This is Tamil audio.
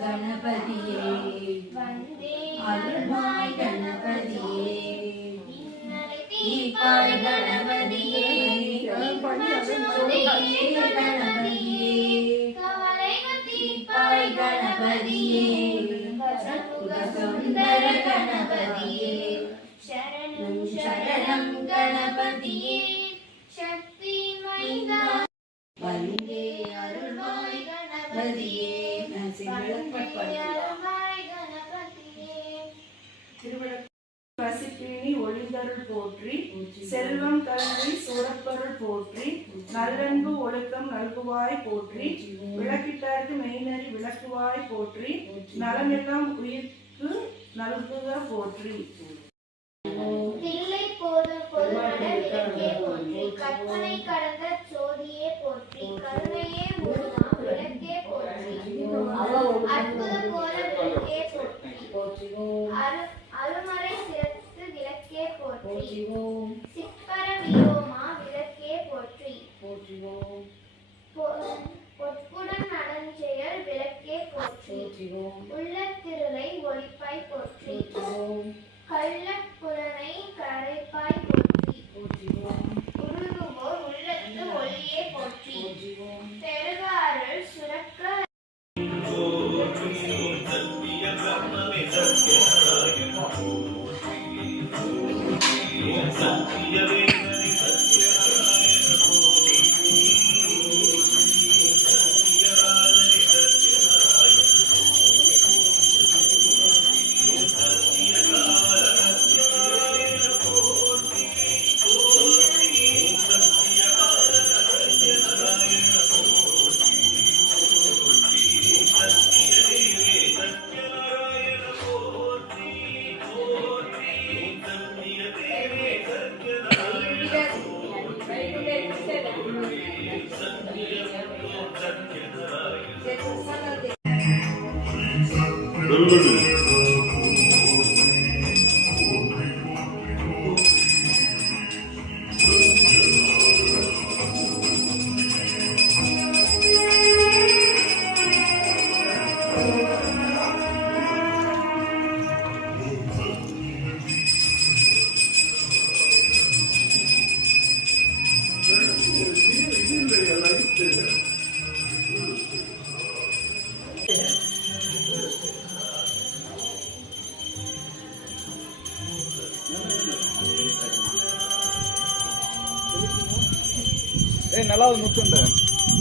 கணபதியே அருள்வாய் கணபதியே தீபாய் கணபதியே கணபதியே தீபாய் கணபதியே சுந்தர கணபதியே சரணம் சரணம் கணபதியே சக்தி மைந்தா வந்தே அருள்வாய் கணபதியே பசிப்பினி ஒளிதருள் போற்றி செல்வம் கல்வி சூரப்பொருள் போற்றி நல்லன்பு ஒழுக்கம் நல்குவாய் போற்றி விளக்கிட்டார்க்கு மெய்நறி விளக்குவாய் போற்றி நலமெல்லாம் உயிர்க்கு நல்குக போற்றி தில்லை போதும் பொதுநட விளக்கே போற்றி கற்பனை கடந்த சோதியே போற்றி கருணையே உருவாம் விளக்கே போற்றி அற்புத கோல விளக்கே போற்றி அருமறை சிறத்து விளக்கே போற்றி சிற்பர வியோமா விளக்கே போற்றி பொற்புடன் நடஞ்செயல் விளக்கே போற்றி உள்ளத்திருளை ஒளிப்பாய் போற்றி கள்ளப்புலனை கரைப்பாய் போற்றி உருகுவோர் உள்ளத்து ஒளியே போற்றி பெருகாரல் சுரக்க நல்லா முத்துண்ட